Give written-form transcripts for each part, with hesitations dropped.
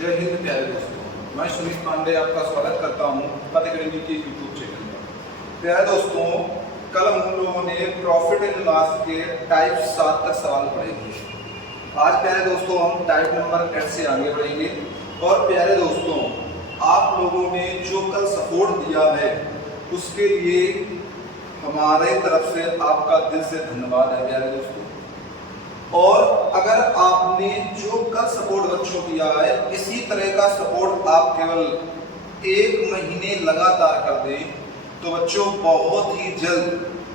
जय हिंद प्यारे दोस्तों, मैं सुनील पांडे आपका स्वागत करता हूं पथ अकेडमी के यूट्यूब चैनल पर। प्यारे दोस्तों, कल हम लोगों ने प्रॉफिट एंड लॉस के टाइप 7 तक सवाल पढ़े थे। आज प्यारे दोस्तों हम टाइप नंबर 8 से आगे बढ़ेंगे। और प्यारे दोस्तों, आप लोगों ने जो कल सपोर्ट दिया है उसके लिए हमारे तरफ से आपका दिल से धन्यवाद है प्यारे दोस्तों। और अगर आपने जो कल सपोर्ट बच्चों किया है, इसी तरह का सपोर्ट आप केवल 1 महीने लगातार कर दें तो बच्चों बहुत ही जल्द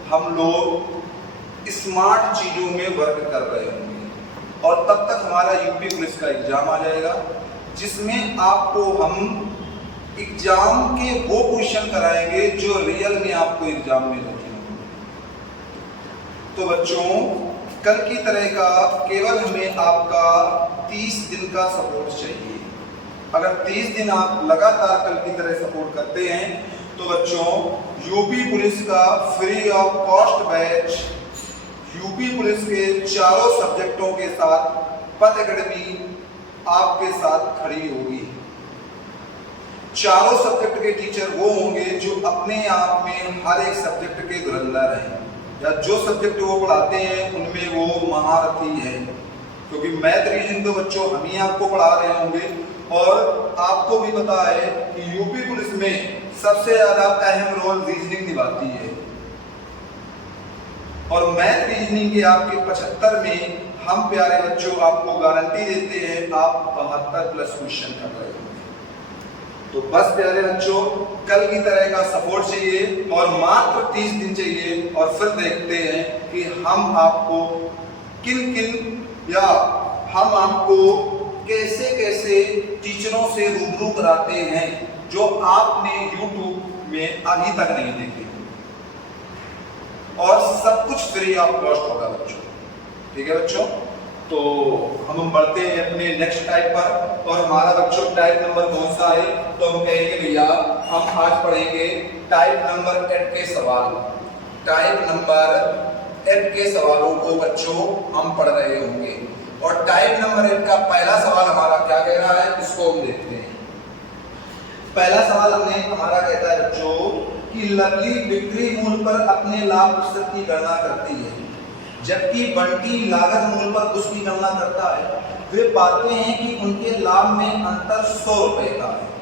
हम लोग स्मार्ट चीज़ों में वर्क कर रहे होंगे। और तब तक हमारा यूपी पुलिस का एग्जाम आ जाएगा, जिसमें आपको हम एग्जाम के वो क्वेश्चन कराएंगे जो रियल में आपको एग्जाम में होते हैं। तो बच्चों, कल की तरह का केवल हमें आपका 30 दिन का सपोर्ट चाहिए। अगर 30 दिन आप लगातार कल की तरह सपोर्ट करते हैं तो बच्चों यूपी पुलिस का free of cost batch UP police के चारों सब्जेक्टों के साथ पथ अकेडमी आपके साथ खड़ी होगी। चारों सब्जेक्ट के टीचर वो होंगे जो अपने आप में हर एक सब्जेक्ट के धुरंधर हैं, या जो सब्जेक्ट वो पढ़ाते हैं उनमें वो महारथी है। क्योंकि मैथ रीजनिंग तो बच्चों हम ही आपको पढ़ा रहे होंगे, और आपको भी पता है कि यूपी पुलिस में सबसे ज्यादा अहम रोल रीजनिंग निभाती है। और मैथ रीजनिंग के आपके 75 में हम प्यारे बच्चों आपको गारंटी देते हैं आप 72 प्लस क्वेश्चन कर रहे हो। तो बस प्यारे बच्चों, कल की तरह का सपोर्ट चाहिए और मात्र 30 दिन चाहिए, और फिर देखते हैं कि हम आपको हम आपको कैसे कैसे टीचरों से रूबरू कराते हैं जो आपने YouTube में अभी तक नहीं देखे। और सब कुछ फ्री ऑफ कॉस्ट होगा बच्चों, ठीक है बच्चों। तो हम बढ़ते हैं अपने नेक्स्ट टाइप पर। और हमारा बच्चों टाइप नंबर कौन सा है, तो हम कहेंगे भैया हम आज पढ़ेंगे टाइप नंबर 8 के सवाल। टाइप नंबर 8 के सवालों को बच्चों हम पढ़ रहे होंगे। और टाइप नंबर 8 का पहला सवाल हमारा क्या कह रहा है, इसको हम देखते हैं। पहला सवाल हमारा कहता है बच्चों कि लवली बिक्री मूल्य पर अपने लाभ प्रतिशत की गणना करती है, जबकि बंटी लागत मूल्य पर कुछ की गणना करता है। वे पाते हैं कि उनके लाभ में अंतर 100 रुपए का है।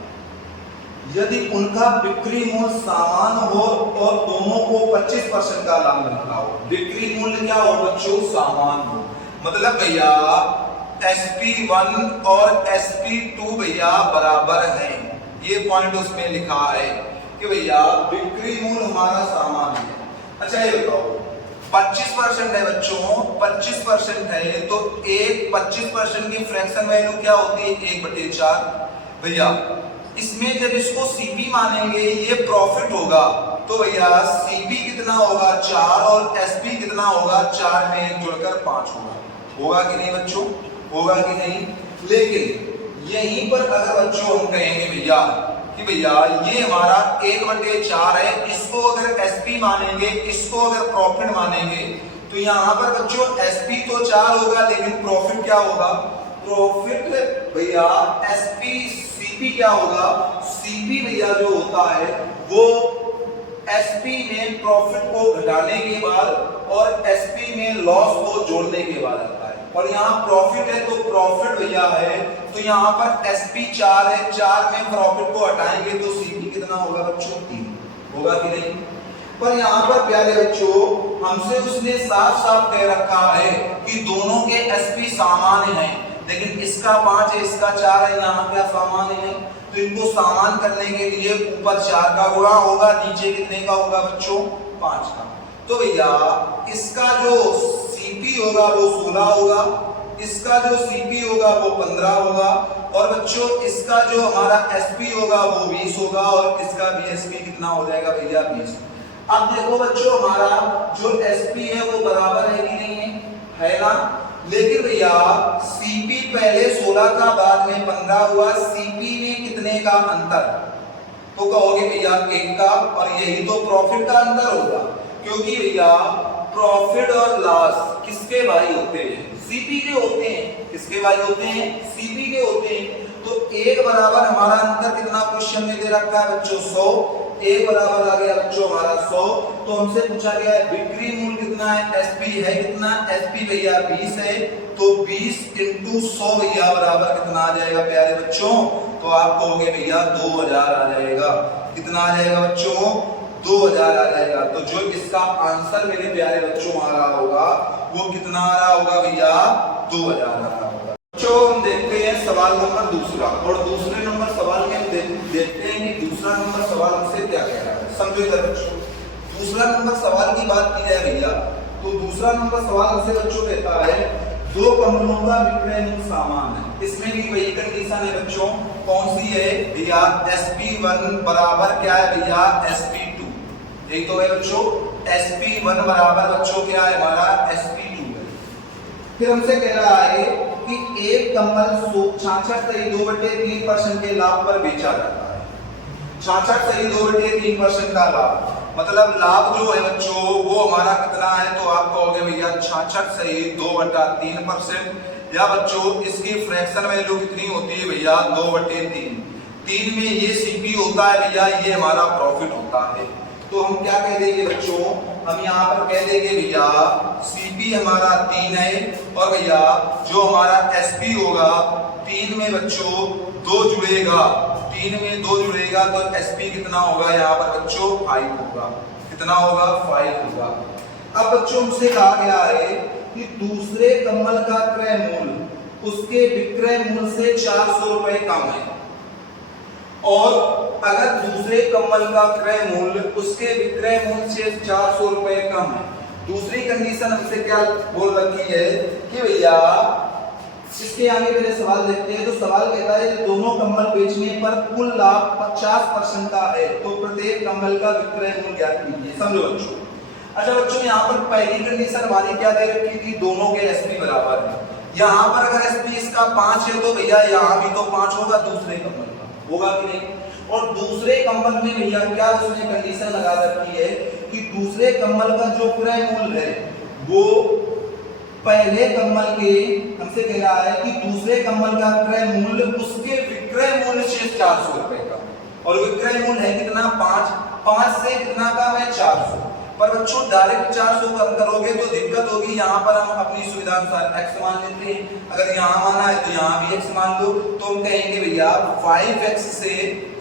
यदि उनका बिक्री मूल्य समान हो और दोनों को 25% का लाभ मिलता हो। बिक्री मूल्य क्या हो बच्चों, समान हो। मतलब भैया SP1 और SP2 भैया बराबर हैं। ये पॉइंट उसमें लिखा है कि भैया बिक्री मूल्य हमारा समान है। अच्छा ये बताओ 25% है बच्चों, 25% है तो एक 25% की फ्रैक्शन वैल्यू क्या होती है, 1/4। भैया इसमें जब इसको सीपी मानेंगे ये प्रॉफिट होगा, तो भैया सीपी कितना होगा 4 और एसपी कितना होगा 4 में 1 जोड़कर 5 होगा कि नहीं बच्चों, होगा कि नहीं। लेकिन यहीं पर अगर बच्चों हम कहेंगे भैया कि भैया ये हमारा 1/4 है, इसको अगर एसपी मानेंगे, इसको अगर प्रॉफिट मानेंगे, तो यहाँ पर बच्चों एसपी तो 4 होगा, लेकिन प्रॉफिट क्या होगा, प्रॉफिट भैया एसपी सीपी क्या होगा, सीपी भैया जो होता है वो एसपी में प्रॉफिट को घटाने के बाद और एसपी में लॉस को जोड़ने के बाद आता है। और यहाँ प्रॉफिट है तो प्रॉफिट भैया है, तो यहाँ पर एसपी 4 है, 4 में प्रॉफिट को हटाएंगे तो सीपी कितना होगा बच्चों, 3 होगा कि नहीं। पर यहाँ पर प्यारे बच्चों हमसे उसने साफ साफ कह रखा है कि दोनों के एसपी सामान्य हैं, लेकिन इसका 5 है इसका 4 है, यहाँ क्या सामान्य है, तो इनको सामान करने के लिए ऊपर 4 का गुणा होगा, नीचे कितने का होगा बच्चों, 5 का। तो भैया इसका जो सीपी होगा वो 16 होगा, इसका जो सीपी होगा वो 15 होगा, और बच्चों इसका जो हमारा एसपी होगा वो 20 होगा, और इसका भी एसपी कितना हो जाएगा भैया 20। अब देखो बच्चों हमारा जो एसपी है वो बराबर है कि नहीं है ना। लेकिन भैया सीपी पहले 16 का बाद में 15 हुआ, सीपी में कितने का अंतर, तो कहोगे भैया 1 का, और यही तो प्रॉफिट का अंतर होगा, क्योंकि भैया प्रॉफिट और लॉस किसके भाई होते हैं, सीपी के होते हैं। किसके भाई होते हैं, सीपी के होते हैं। तो बराबर हमारा आंसर कितना क्वेश्चन में दे रखा है बच्चों 100, ए बराबर आ गया बच्चों हमारा 100। तो हमसे पूछा गया है बिक्री मूल्य कितना है, एसपी है कितना, एसपी भैया 20 है, तो 20 इंटू 100 भैया बराबर कितना आ जाएगा प्यारे बच्चों, तो आप कहोगे भैया 2000 आ जाएगा। कितना आ जाएगा बच्चों, 2000 आ जाएगा। तो जो इसका आंसर मेरे प्यारे बच्चों आ रहा होगा वो कितना आ रहा होगा भैया, 2000 आ रहा होगा। बच्चों हम देखते हैं सवाल नंबर दूसरा, और दूसरे नंबर सवाल में हम देखते हैं कि दूसरा नंबर सवाल हमसे क्या कह रहा है। समझो इधर बच्चों, दूसरा नंबर सवाल की बात की जाए भैया, तो दूसरा नंबर सवाल हमसे बच्चों कहता है 2 कमरों का विक्रय मूल्य समान है। इसमें भी वही कंडीशन है बच्चों, कौन सी है भैया, SP1 बराबर क्या है भैया, SP2। यही तो है बच्चों, SP1 बराबर बच्चों क्या है हमारा, SP2 है। फिर हमसे कह रहा है कि एक कम्बल 66.2/3% के लाभ पर बेचा जाता है। 66.2/3% का लाभ, मतलब लाभ जो है बच्चों वो हमारा कितना है, तो आप कहोगे भैया 66.2/3%, या बच्चों इसकी फ्रैक्शन वैल्यू कितनी होती है भैया, 2/3। 3 में ये सीपी होता है भैया, ये हमारा प्रॉफिट होता है। तो हम क्या कह देंगे बच्चों, हम यहाँ पर कह देंगे भैया सीपी हमारा 3 है, और भैया जो हमारा एसपी होगा 3 में बच्चों 2 जुड़ेगा, 3 में 2 जुड़ेगा तो एसपी कितना होगा यहाँ पर बच्चों, 5 होगा। कितना होगा, 5 होगा। अब बच्चों हमसे कहा गया है कि दूसरे कम्बल का क्रय मूल्य उसके विक्रय मूल्य से 400 रुपए कम है, और अगर दूसरे कम्बल का क्रय मूल्य उसके विक्रय मूल्य से 400 रुपए कम है। दूसरी कंडीशन हमसे क्या बोल रखी है कि भैया, इसके आगे मेरे सवाल देखते हैं। तो सवाल कहता है कि दोनों कम्बल बेचने पर कुल लाभ 50% का है, तो प्रत्येक कम्बल का विक्रय मूल्य ज्ञात कीजिए। समझो बच्चों, अच्छा बच्चों यहाँ पर पहली कंडीशन हमारी क्या दे रखी थी, दोनों के एसपी बराबर है। यहाँ पर अगर एसपी इसका 5 है तो भैया यहाँ भी तो 5 होगा दूसरे कम्बल का, होगा कि नहीं। और दूसरे कम्बल में भैया क्या उसने कंडीशन लगा रखी है कि दूसरे कम्बल का जो क्रय मूल्य है वो पहले कम्बल के, हमसे कह रहा है कि दूसरे कम्बल का क्रय मूल्य उसके विक्रय मूल्य से 400 रुपए का, और विक्रय मूल्य है कितना, 5 से कितना कम है, 400। पर बच्चों डायरेक्ट 400 कम करोगे तो दिक्कत होगी। यहाँ पर हम अपनी सुविधा अनुसार x मान लेते हैं, अगर यहाँ माना है तो यहाँ भी x मान लो, तो हम कहेंगे भैया 5x से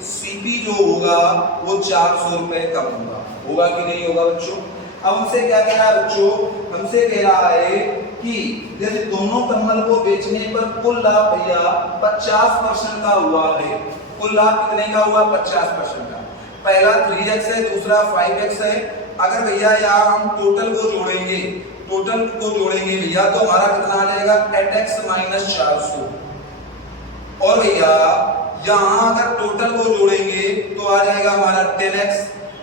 सीपी जो होगा वो 400 रुपए कम होगा, होगा कि नहीं होगा बच्चों। अब हमसे क्या कह रहा है बच्चों, हमसे कह रहा है कि जैसे दोनों कम्बल को बेचने पर कुल लाभ भैया 50% का हुआ है। कुल लाभ कितने का हुआ, 50% का। पहला 3x है, दूसरा 5x है। अगर भैया यहाँ हम टोटल को जोड़ेंगे भैया तो हमारा कितना आ जाएगा, 8x - 400। और भैया यहाँ अगर टोटल को जोड़ेंगे तो आ जाएगा हमारा 10x।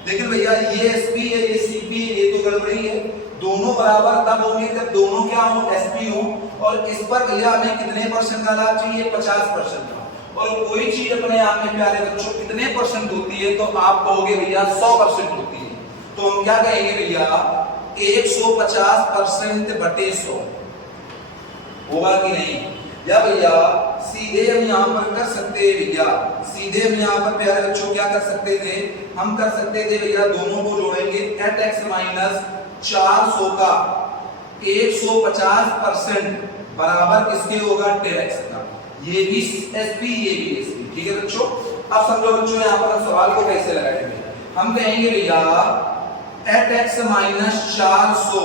लेकिन भैया ये एसपी है, ये सीपी है, ये तो गड़बड़ी है। दोनों बराबर तब होंगे जब दोनों क्या हो, एसपी हो। और इस पर भैया हमें कितने परसेंट का लाभ चाहिए, 50% का। और कोई चीज अपने आप में प्यारे बच्चों कितने परसेंट होती है, तो आप कहोगे भैया 100% होती है। तो हम क्या कहेंगे भैया, 150% बटे 100 होगा कि नहीं। या भैया सीधे हम यहाँ पर कर सकते हैं भैया, सीधे हम यहाँ पर प्यारे बच्चों क्या कर सकते थे, हम कर सकते थे भैया दोनों को जोड़ेंगे 8x - 400 का 150% बराबर किसके होगा, 10x का। ये भी एसपी, ये भी एसपी, ठीक है बच्चों। अब समझो बच्चों यहाँ पर हम सवाल को कैसे लगाएंगे, हम कहेंगे भैया 8x - 400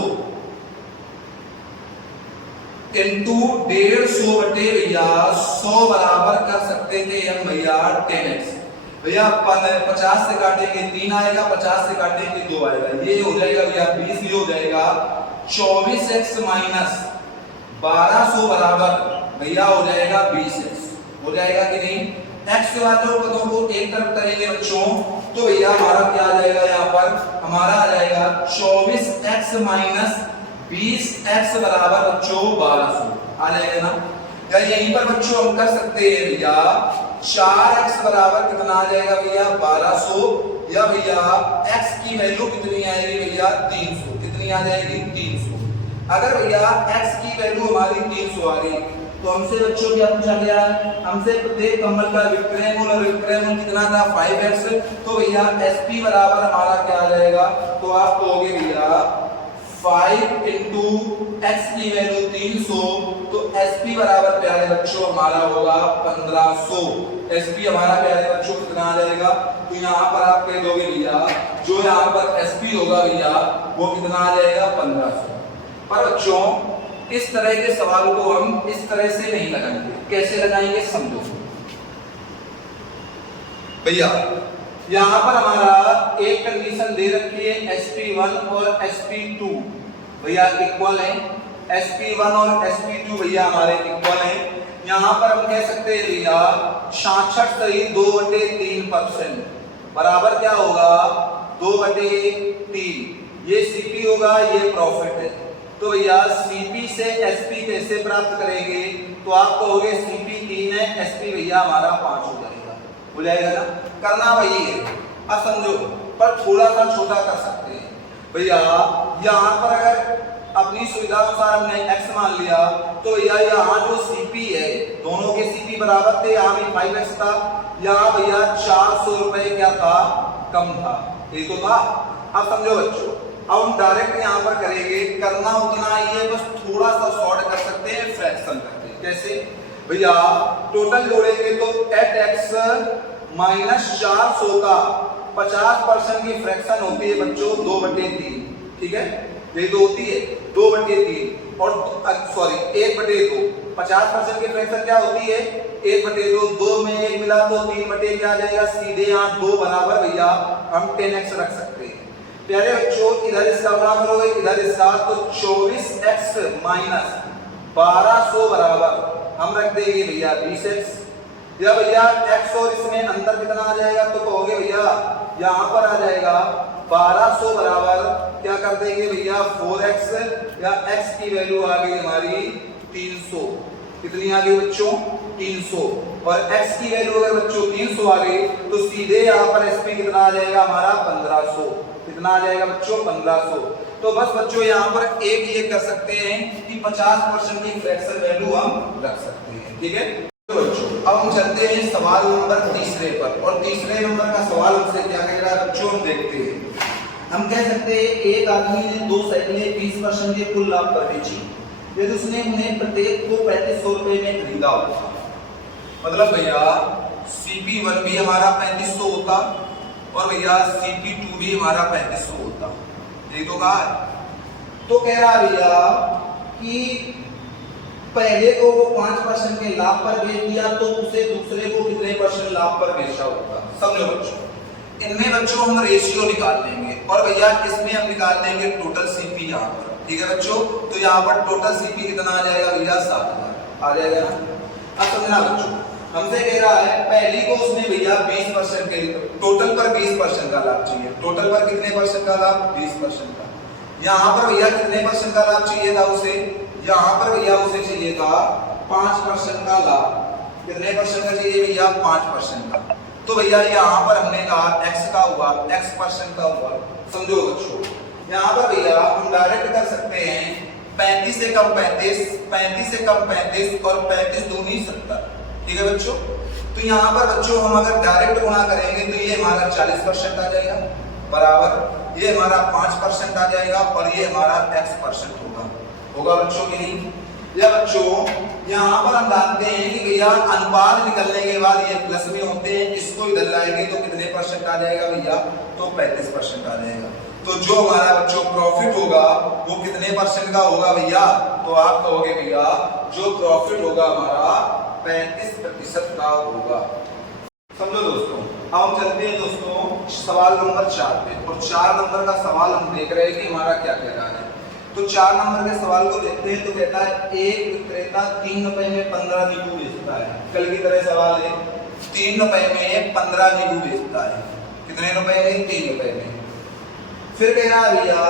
इंटू 150 बटे भैया 100 बराबर कर सकते थे हम भैया 10x। भैया 50 से काटेंगे 3 आएगा, 50 से काटेंगे 2 आएगा, ये हो जाएगा भैया 20, ये हो जाएगा 24x - 1200 बराबर भैया हो जाएगा 20x। हो जाएगा कि नहीं। x के वाले पदों को एक तरफ करेंगे बच्चों तो भैया हमारा क्या आ जाएगा, यहाँ पर हमारा आ जाएगा 24x - 20x बराबर बच्चों 1200 आ जाएगा ना। या यहीं पर बच्चों हम कर सकते हैं भैया 4x बराबर कितना आ जाएगा भैया 1200, या भैया x की वैल्यू कितनी आएगी भैया 300, कितनी आ जाएगी 300। अगर भैया x की वैल्यू हमारी 300 आ गई तो हमसे बच्चों क्या पूछा गया है, हमसे प्रत्येक कंबल का विक्रय मूल्य, और विक्रय मूल्य कितना था 5x। तो भैया SP बराबर हमारा क्या आ जाएगा, तो आप कहोगे भैया 5 इंटू x की वैल्यू 300, तो SP बराबर प्यारे बच्चों हमारा होगा 1500। SP हमारा प्यारे बच्चों कितना आ जाएगा, तो यहाँ पर आप कह दोगे भैया जो यहाँ पर SP होगा भैया वो कितना आ जाएगा 1500। पर बच्चों इस तरह के सवाल को हम इस तरह से नहीं लगाएंगे, कैसे लगाएंगे समझो भैया। यहाँ पर हमारा एक कंडीशन दे रखी है SP1 और SP2 भैया इक्वल है, SP1 और SP2 भैया हमारे इक्वल है। यहाँ पर हम कह सकते हैं भैया 66.2/3% बराबर क्या होगा 2/3। ये CP होगा, ये प्रॉफिट है। तो भैया CP से SP कैसे प्राप्त करेंगे, तो आप कहोगे CP 3 है, SP भैया हमारा 5 हो जाएगा, हो जाएगा ना। करना वही है, अब समझो पर थोड़ा सा छोटा कर सकते हैं भैया। यहाँ पर अगर अपनी सुविधा अनुसार हमने x मान लिया, तो भैया यहाँ जो CP है दोनों के CP बराबर थे, यहाँ भी 5x था, यहाँ भैया 400 रुपए क्या था कम था, ये तो था। अब समझो बच्चों, अब हम डायरेक्ट यहाँ पर करेंगे, करना उतना ही है, बस थोड़ा सा शॉर्ट कर सकते हैं, फ्रैक्शन करते हैं। कैसे भैया, टोटल जोड़ेंगे तो 8x माइनस 400 का 50% की फ्रैक्शन होती है बच्चों 2/3, ठीक है, ये तो होती है 2/3 और सॉरी 1/2। 50% की फ्रैक्शन क्या होती है 1/2, 2 में 1 मिला तो 3/1 क्या आ जाएगा, सीधे यहाँ 2 बराबर भैया हम 10x रख सकते हैं। प्यारे बच्चों इधर इसका गुणा करोगे इधर इसका, तो 24x माइनस 1200 बराबर हम रख देंगे भैया 20x। या भैया x और इसमें अंतर कितना आ जाएगा, तो कहोगे भैया यहाँ पर आ जाएगा 1200 बराबर क्या कर देंगे भैया 4x, या x की वैल्यू आ गई हमारी 300। कितनी आ गई बच्चों 300, और x की वैल्यू अगर बच्चों 300 आ गई तो सीधे यहाँ पर SP कितना आ जाएगा हमारा 1500। कितना आ जाएगा बच्चों 1500। तो बस बच्चों यहाँ पर एक ये कर सकते हैं कि 50% की फ्रैक्शन वैल्यू हम रख सकते हैं, ठीक है। तो बच्चों अब हम चलते हैं सवाल नंबर तीसरे पर, और तीसरे नंबर का सवाल हमसे क्या कह रहा है बच्चों, हम देखते हैं। हम कह सकते हैं एक आदमी ने 2 साइकिलें 20% के कुल लाभ पर बेची, यदि उसने उन्हें प्रत्येक को 3500 रुपए में खरीदा होता, मतलब भैया CP1 भी हमारा 3500 होता और भैया CP2 भी हमारा 3500 होता, ये तो कहा है। तो कह रहा भैया कि पहले को वो 5% के लाभ पर बेच दिया, तो उसे दूसरे को कितने % लाभ पर बेचा होता। समझो बच्चों, इनमें बच्चों हम रेशियो निकाल लेंगे, और भैया इसमें हम निकाल लेंगे टोटल CP यहाँ पर, ठीक है बच्चों। तो यहाँ पर टोटल CP कितना आ जाएगा भैया 7000 आ जाएगा ना। अब समझना बच्चों, हमसे कह रहा है पहली को उसने भैया 20% के टोटल पर 20% का लाभ चाहिए। टोटल पर कितने % का लाभ 20% का। यहाँ पर भैया कितने % का लाभ चाहिए था उसे, यहाँ पर भैया उसे चाहिए था 5% का लाभ। कितने % का चाहिए भैया 5% का। तो भैया यहाँ पर हमने कहा x का हुआ, x% का हुआ। समझो बच्चों, यहाँ पर भैया हम डायरेक्ट कर सकते हैं 35 से कम 35, 35 से कम 35 और 35 दूनी 70, ठीक है बच्चों। तो यहाँ पर बच्चों हम अगर डायरेक्ट गुणा करेंगे तो ये हमारा 40% आ जाएगा बराबर, ये हमारा 5% आ जाएगा, और ये हमारा x% होगा बच्चों के लिए। या बच्चों यहाँ पर हम जानते हैं कि भैया अनुपात निकलने के बाद ये प्लस में होते हैं, इसको इधर लाएंगे तो कितने % आ जाएगा भैया, तो 35% आ जाएगा। तो जो हमारा बच्चों प्रॉफिट होगा वो कितने % का होगा भैया, तो आप कहोगे भैया जो प्रॉफिट होगा हमारा 35% का होगा। समझो दोस्तों, अब हम चलते हैं दोस्तों सवाल नंबर 4 पे, और 4 नंबर का सवाल हम देख रहे हैं कि हमारा क्या कह रहा है। तो 4 नंबर के सवाल को देखते हैं। तो कहता है एक विक्रेता 3 रुपए में 15 नींबू बेचता है। कल की तरह सवाल है, 3 रुपए में 15 नींबू बेचता है। कितने रुपए में 3 रुपए में। फिर कह रहा है भैया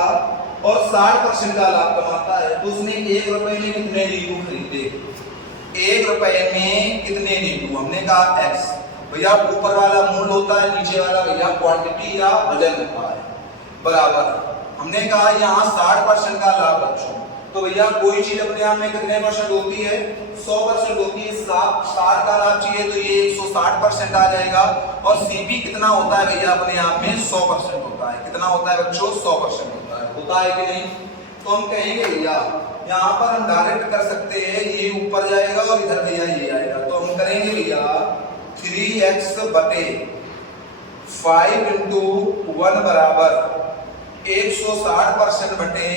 और 60% का लाभ कमाता है, तो उसने 1 रुपए में कितने नींबू खरीदे। 1 रुपए में कितने नींबू, हमने कहा x। भैया ऊपर वाला मूल होता है, नीचे वाला भैया क्वांटिटी या वजन होता है, बराबर। हमने कहा यहाँ 60% का लाभ बच्चों, तो भैया कोई चीज अपने आप में कितने परसेंट होती है? 100% होती है। 60 का लाभ चाहिए तो ये 160% आ जाएगा। और सीपी कितना होता है भैया? अपने आप में 100% होता है। कितना होता है बच्चों? 100% होता है कि नहीं? तो हम कहेंगे भैया यहाँ पर हम डायरेक्ट कर सकते हैं, ये ऊपर जाएगा और इधर भैया ये आएगा। तो हम करेंगे भैया 3x बटे 5 इंटू 1 बराबर 160% बटे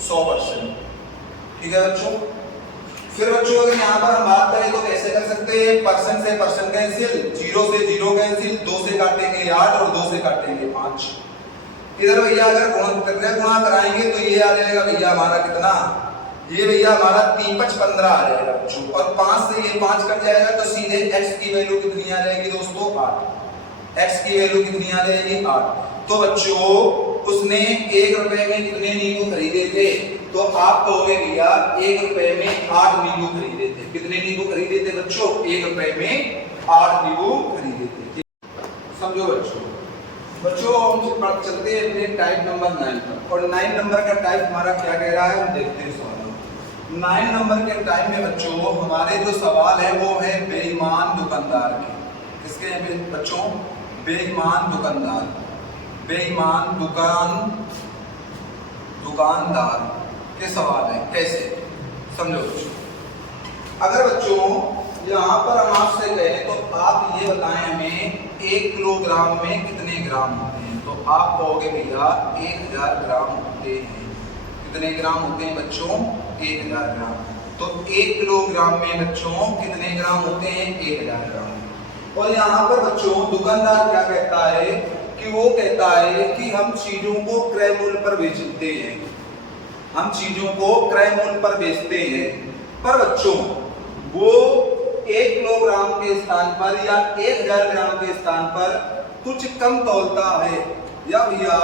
100%। ठीक है बच्चों। फिर बच्चों अगर यहाँ पर हम बात करें तो कैसे कर सकते हैं? परसेंट से परसेंट कैंसिल, 0 से 0 कैंसिल, 2 से काटेंगे 8 और 2 से काटेंगे 5। इधर भैया अगर गुणा कराएंगे तो ये आ जाएगा भैया हमारा कितना? ये भैया हमारा 3 5 15 आ जाएगा बच्चों। और 5 से ये 5 कट जाएगा तो सीधे x की वैल्यू कितनी आ जाएगी दोस्तों? 8। x की वैल्यू कितनी आ जाएगी? 8। तो बच्चों उसने 1 रुपए में कितने नींबू खरीदे थे? तो आप कहोगे भैया 1 रुपए में 8 नींबू खरीदे थे। कितने नींबू खरीदे थे बच्चों? 1 रुपए में 8 नींबू खरीदे थे। समझो बच्चों। बच्चों हम चलते हैं अपने टाइप नंबर 9 पर। और 9 नंबर का टाइप हमारा क्या कह रहा है हम देखते हैं सवाल। 9 नंबर के टाइप में बच्चों हमारे जो सवाल है वो है बेईमान दुकानदार के। किसके हैं बच्चों? बेईमान दुकानदार। बेईमान दुकानदार के सवाल है। कैसे? समझो बच्चों। अगर बच्चों यहाँ पर हम आपसे कहें तो आप ये बताएं हमें 1 किलोग्राम में कितने ग्राम होते हैं? तो आप कहोगे भैया 1000 ग्राम होते हैं। कितने ग्राम होते हैं बच्चों? 1000 ग्राम। तो 1 किलोग्राम में बच्चों कितने ग्राम होते हैं? 1000 ग्राम। और यहाँ पर बच्चों दुकानदार क्या कहता है कि वो कहता है कि हम चीजों को क्रय मूल्य पर बेचते हैं। हम चीजों को क्रय मूल्य पर बेचते हैं। पर बच्चों वो 1 किलोग्राम के स्थान पर या 1000 ग्राम के स्थान पर कुछ कम तौलता है, या भैया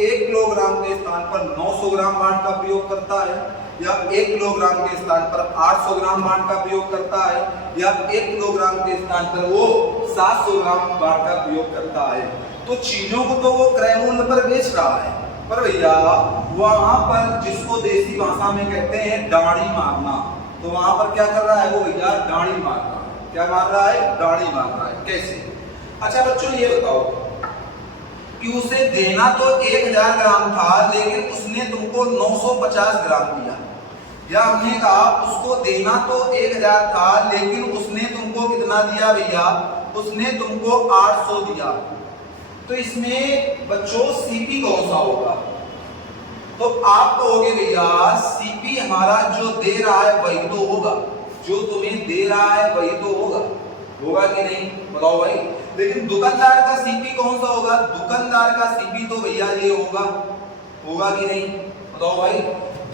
1 किलोग्राम के स्थान पर 900 ग्राम मांड का प्रयोग करता है, या 1 किलोग्राम के स्थान पर 800 ग्राम मांड का प्रयोग करता है, या 1 किलोग्राम के स्थान पर वो 700 ग्राम मांड का प्रयोग करता है। तो चीजों को तो वो क्रय मूल्य पर बेच रहा है, पर भैया वहां पर जिसको देसी भाषा में कहते हैं डाणी मारना, तो वहां पर क्या कर रहा है वो भैया? डाणी मार रहा है। क्या मार रहा है? डाणी मार रहा है। कैसे? अच्छा बच्चों ये बताओ कि उसे देना तो 1000 ग्राम था लेकिन उसने तुमको 950 ग्राम दिया। या हमने कहा उसको देना तो 1000 था लेकिन उसने तुमको कितना दिया भैया? उसने तुमको 800 दिया। तो इसमें बच्चों सीपी कौन सा होगा? तो आप कहोगे भैया सीपी हमारा जो दे रहा है वही तो होगा। जो तुम्हें दे रहा है वही तो होगा। होगा कि नहीं? बताओ भाई। लेकिन दुकानदार का सीपी कौन सा होगा? दुकानदार का सीपी तो भैया ये होगा। होगा कि नहीं? बताओ भाई।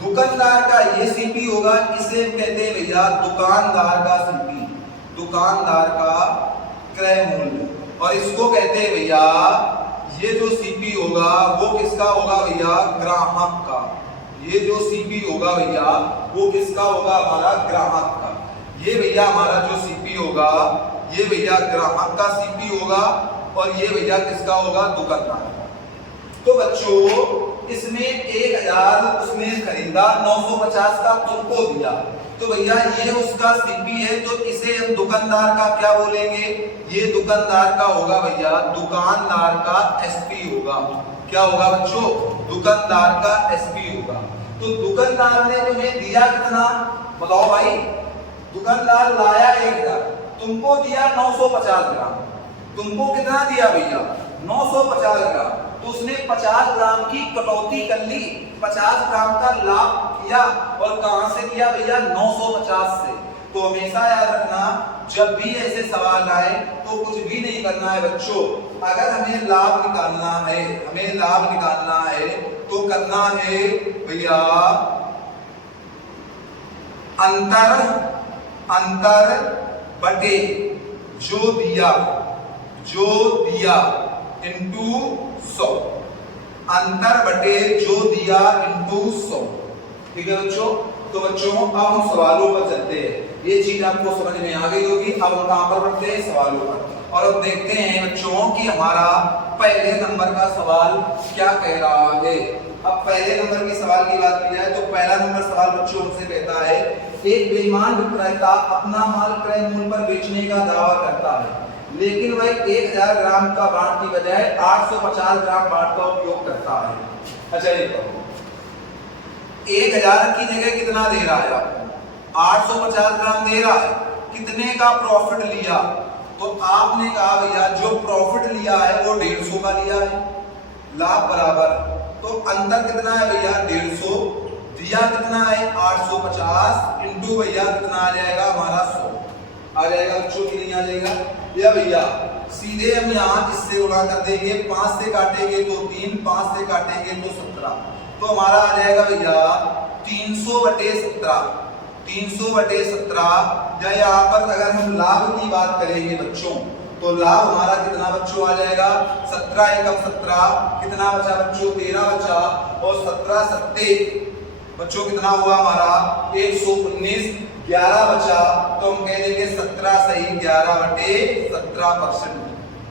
दुकानदार का ये सीपी होगा। इसे कहते हैं भैया दुकानदार का सीपी, दुकानदार का क्रय मूल्य। और इसको कहते हैं भैया ये जो सीपी होगा वो किसका होगा भैया? ग्राहक का। ये जो सीपी होगा भैया वो किसका होगा? हमारा ग्राहक का। ये भैया हमारा जो सीपी होगा ये भैया ग्राहक का सीपी होगा। और ये भैया किसका होगा? दुकानदार का। तो बच्चों इसमें 1000 उसने खरीदा, 950 का तुमको दिया, तो भैया ये उसका सीपी है। तो इसे हम दुकानदार का क्या बोलेंगे? ये दुकानदार का होगा भैया, दुकानदार का एसपी होगा। क्या होगा बच्चों? दुकानदार का एसपी होगा। तो दुकानदार ने तुम्हें दिया कितना? बताओ भाई। दुकानदार लाया 1000, तुमको दिया 950 ग्राम। तुमको कितना दिया भैया? 950 ग्राम। तो उसने 50 ग्राम की कटौती कर ली, 50 ग्राम का लाभ किया। और कहां से किया भैया? 950 से। तो हमेशा याद रखना जब भी ऐसे सवाल आए तो कुछ भी नहीं करना है बच्चों। अगर हमें लाभ निकालना है, हमें लाभ निकालना है तो करना है भैया अंतर बटे जो दिया इंटू 100। अंतर बटे जो दिया इंटू 100। ठीक है बच्चों। तो बच्चों अब हम सवालों पर चलते हैं। ये चीज आपको समझ में आ गई होगी। अब हम कहां पर बढ़ते हैं? सवालों पर। और अब देखते हैं बच्चों कि हमारा पहले नंबर का सवाल क्या कह रहा है। अब पहले नंबर के सवाल की बात की जाए तो पहला नंबर सवाल बच्चों हमसे कहता है, एक बेईमान विक्रेता अपना माल क्रय मूल्य पर बेचने का दावा करता है, लेकिन वह 1000 ग्राम का बाट की बजाय 850 ग्राम बाट का उपयोग करता है। अच्छा ये कहो 1000 की जगह कितना दे रहा है आपको? 850 ग्राम दे रहा है। कितने का प्रॉफिट लिया? तो आपने कहा भैया जो प्रॉफिट लिया है वो 150 का लिया है, लाभ बराबर, तो अंतर कितना है भैया 150, दिया कितना है 850 इंटू भैया कितना आ जाएगा हमारा 100 आ जाएगा बच्चों, की नहीं आ जाएगा या भैया सीधे हम यहाँ इससे गुणा कर देंगे, 5 से काटेंगे तो 3, 5 से काटेंगे तो 17, तो हमारा आ जाएगा भैया 300/17, 300/17। या यहाँ पर अगर हम लाभ की बात करेंगे बच्चों तो लाभ हमारा कितना बच्चों आ जाएगा 17 एकम 17, कितना बचा बच्चों 13 बचा, और 17 सत्ते बच्चों कितना हुआ हमारा 119, 11 बचा, तो हम कह देंगे 17 सही 11/17%।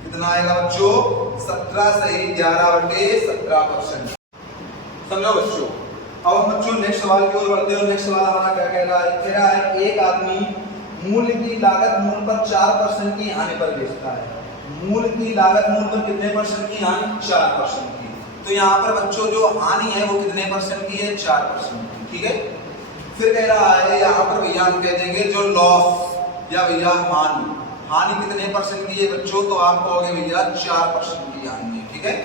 कितना आएगा बच्चों 17 सही 11/17%। समझो बच्चों। अब हम बच्चों नेक्स्ट सवाल की ओर बढ़ते हैं। नेक्स्ट सवाल हमारा क्या कह रहा है? कह रहा है एक आदमी मूल्य की लागत मूल्य पर 4% की हानि पर बेचता है। मूल्य की लागत मूल्य पर कितने परसेंट की हानि? 4% की। तो यहाँ पर बच्चों जो हानि है वो कितने परसेंट की है? 4% की। ठीक है। फिर कह रहा है यहाँ पर भैया हम कह देंगे जो लॉस या भैया हानि, हानि कितने परसेंट की है बच्चों? तो आप कहोगे भैया 4% की हानि है। ठीक है।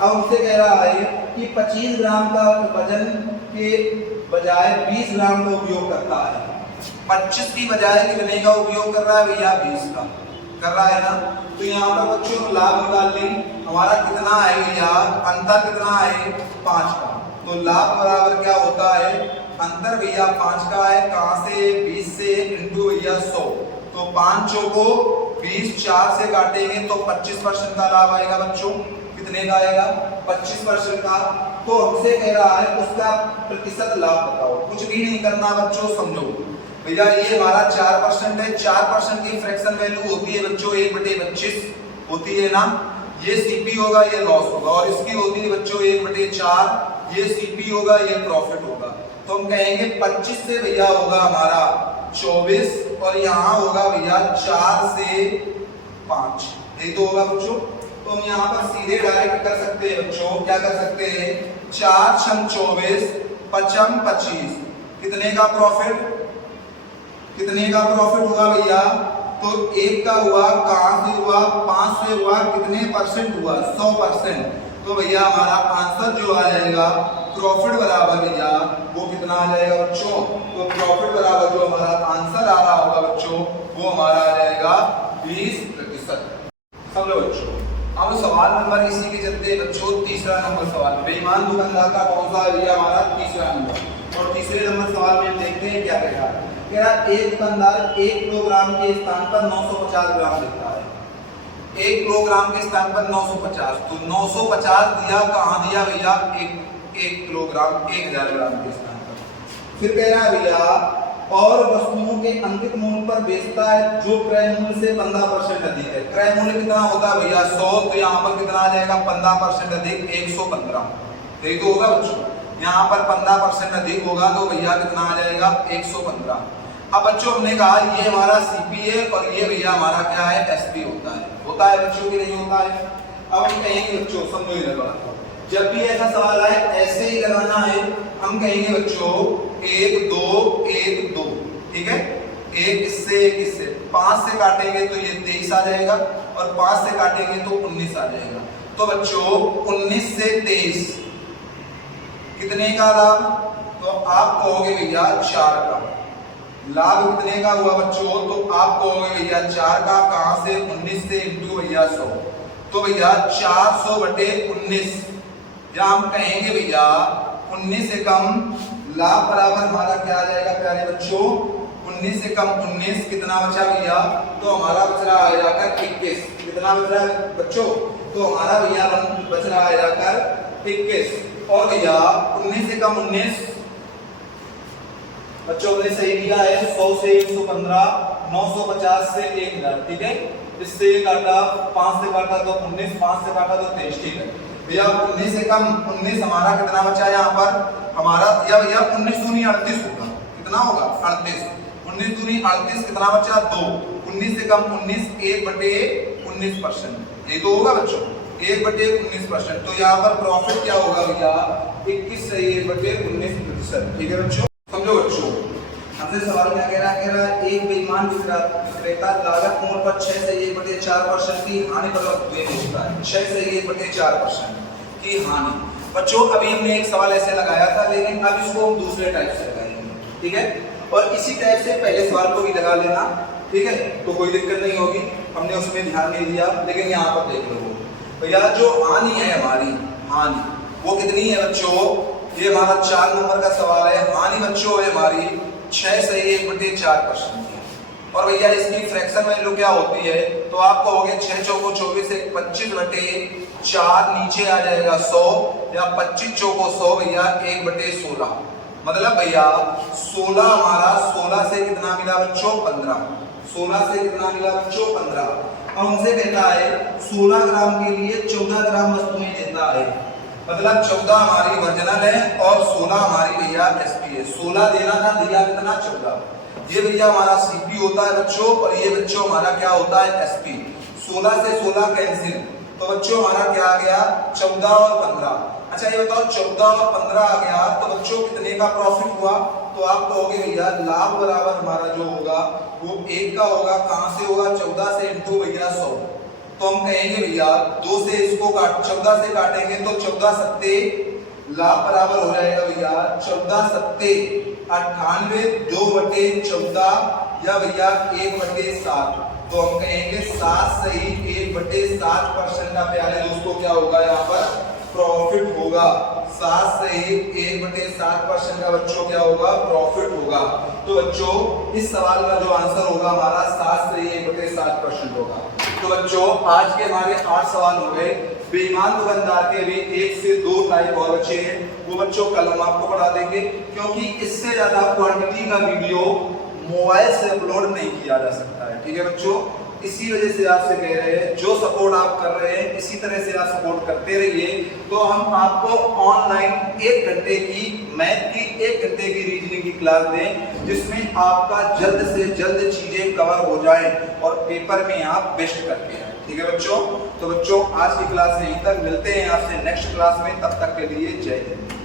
अब हमसे कह रहा है कि 25 ग्राम का वजन के बजाय 20 ग्राम का उपयोग करता है। 25 की बजाय कितने का उपयोग कर रहा है भैया? 20 का कर रहा है ना। तो यहाँ पर बच्चों लाभ निकाल लें, हमारा कितना है भैया? अंतर कितना है? 5 का। तो लाभ बराबर क्या होता है? अंतर भैया 5 का है, कहाँ से? 20 से इंटू भैया 100, तो 5 चौको 20, 4 से काटेंगे तो 25% का लाभ आएगा बच्चों। कितने का आएगा? 25% का। तो हमसे कह रहा है उसका प्रतिशत लाभ बताओ। कुछ भी नहीं करना बच्चों, समझो भैया ये हमारा 4% है। 4% की फ्रैक्शन वैल्यू होती है बच्चों 1/25 होती है ना। ये सीपी होगा, ये लॉस होगा, और इसकी होती है बच्चों 1/4, ये सीपी होगा, ये प्रॉफिट होगा। तो हम कहेंगे 25 से भैया होगा हमारा 24, और यहाँ होगा भैया 4 से 5, यही तो होगा बच्चों। तो हम यहाँ पर सीधे डायरेक्ट कर सकते हैं बच्चों, क्या कर सकते हैं? 4 × 24 = 25, कितने का प्रॉफिट? कितने का प्रॉफिट हुआ भैया? तो 1 का हुआ, कहाँ से हुआ? 5 से हुआ, कितने परसेंट हुआ? 100%। तो भैया हमारा आंसर जो आ जाएगा प्रॉफिट बराबर भैया वो कितना आ जाएगा बच्चों? तो प्रॉफिट बराबर जो हमारा आंसर आ रहा होगा बच्चों वो हमारा आ जाएगा 20%। समझो बच्चों। अब सवाल नंबर इसी के चलते बच्चों तीसरा नंबर सवाल, बेईमान दुकानदार का कौन सा भैया? हमारा तीसरा नंबर। और तीसरे नंबर सवाल में हम देखते हैं क्या कह रहा है। कह रहा है एक दुकानदार 1 किलोग्राम के स्थान पर 950 ग्राम देता है। 1 किलोग्राम के स्थान पर 950, तो 950 दिया, कहाँ दिया भैया? 1 किलोग्राम 1000 ग्राम के स्थान पर। फिर कह रहा है भैया और वस्तुओं के अंकित मूल्य पर बेचता है जो क्रय मूल्य से 15% अधिक है। क्रय मूल्य कितना होता है भैया? 100, तो यहाँ पर कितना आ जाएगा? 15% अधिक 115, यही तो होगा बच्चों। यहाँ पर 15% अधिक होगा तो भैया कितना आ जाएगा? 115। अब बच्चों हमने कहा ये हमारा सीपी है और ये भैया हमारा क्या है? एसपी होता है बच्चों की नहीं होता है। अब हम कहेंगे बच्चों, समझो ये बात, जब भी ऐसा सवाल आए ऐसे ही लगाना है। हम कहेंगे बच्चों 1 2 1 2, ठीक है। एक इससे एक इससे 5 से काटेंगे तो ये 23 आ जाएगा, और 5 से काटेंगे तो 19 आ जाएगा। तो बच्चों 19 से 23 कितने का लाभ? तो आप कहोगे भैया 4 का। लाभ कितने का हुआ बच्चों? तो आप कहोगे भैया 4 का, कहां से? 19 से इंटू भैया 100, तो भैया 400/19, या हम कहेंगे भैया 19 से कम लाभ बराबर हमारा क्या आ जाएगा प्यारे बच्चों? 19 से कम 19, कितना बचा भैया? तो हमारा बच रहा है जाकर 21। कितना बच रहा है बच्चों? तो हमारा भैया बच रहा है जाकर 21। और भैया 19 से कम 19 बच्चों ने सही दिया है। 100 से 115, 950 से 1000, ठीक है। इससे काटा, 5 से काटा तो 19, 5 से काटा तो 23, ठीक है। भैया 19 से कम 19 हमारा कितना बचा यहाँ पर हमारा, या भैया 19 दूनी 38 होगा, कितना होगा 38, 19 दूनी 38 कितना बचा 2, 19 से कम 19 1/19%, ये तो होगा बच्चों 1/19%। तो यहाँ पर प्रॉफिट क्या होगा भैया 21 से 1/19%। ठीक है बच्चों, समझो बच्चों। हमसे सवाल क्या कह रहा है एक बेईमान विक्रेता लागत मूल्य पर 6 से 1/4% की हानि पर बेचता है, 6 से 1/4% की हानि। बच्चों अभी हमने एक सवाल ऐसे लगाया था, लेकिन अब इसको हम दूसरे टाइप से लगाएंगे, ठीक है, और इसी टाइप से पहले सवाल को भी लगा लेना, ठीक है, तो कोई दिक्कत नहीं होगी, हमने उसमें ध्यान नहीं दिया। लेकिन यहाँ पर देख लो भैया, जो हानि है हमारी, हानि वो कितनी है बच्चों, ये हमारा 4 नंबर का सवाल है। हानि बच्चों है हमारी 6 से 1/4% की, और भैया इसकी फ्रैक्शन वैल्यू क्या होती है, तो आप कहोगे 6 चौको 24 से 25/4 नीचे आ जाएगा 100, या 25 चौको 100 भैया 1/16, मतलब भैया 16 हमारा 16 से कितना मिला बच्चों 15, 16 से कितना मिला बच्चों 15। अब हमसे कहता है 16 ग्राम के लिए 14 ग्राम वस्तुएं देता है, मतलब 14 हमारी वर्जिनल है और 16 हमारी भैया एसपी है। 16 देना था, दिया कितना 14। ये भैया हमारा सीपी होता है बच्चों, और ये बच्चों हमारा क्या होता है एसपी। 16 से 16 कैंसिल, तो बच्चों हमारा क्या आ गया 14 और 15। अच्छा ये बताओ 14 और 15 आ गया, तो बच्चों कितने का प्रॉफिट हुआ, तो आप कहोगे भैया लाभ बराबर हमारा जो होगा वो 1 का होगा। कहां से होगा 14 से इंटू भैया 100, तो हम कहेंगे भैया 2 से इसको 14 से काटेंगे तो 14 सत्ते लाभ बराबर हो जाएगा भैया 14 सत्ते 98, 2/14 या भैया 1/7, तो हम कहेंगे 7 सही 1/7% का प्यारे दोस्तों क्या होगा यहाँ पर प्रॉफिट होगा। 7 सही 1/7% का बच्चों क्या होगा प्रॉफिट होगा। तो बच्चों इस सवाल का जो आंसर होगा हमारा 7 सही 1/7% होगा। तो बच्चों आज के हमारे 8 सवाल हो गए। बेईमान दुकानदार के भी 1 से 2 टाइप और बचे हैं, वो बच्चों कल हम आपको पढ़ा देंगे, क्योंकि इससे ज्यादा क्वांटिटी का वीडियो मोबाइल से अपलोड नहीं किया जा सकता है। ठीक है बच्चों, इसी वजह से आपसे कह रहे हैं जो सपोर्ट आप कर रहे हैं इसी तरह से आप सपोर्ट करते रहिए, तो हम आपको ऑनलाइन 1 घंटे की मैथ की 1 घंटे की रीजनिंग की क्लास दें, जिसमें आपका जल्द से जल्द चीजें कवर हो जाए और पेपर में आप बेस्ट करके आए। ठीक है बच्चों, तो बच्चों आज की क्लास यहीं तक, मिलते हैं आपसे नेक्स्ट क्लास में, तब तक के लिए जय हिंद।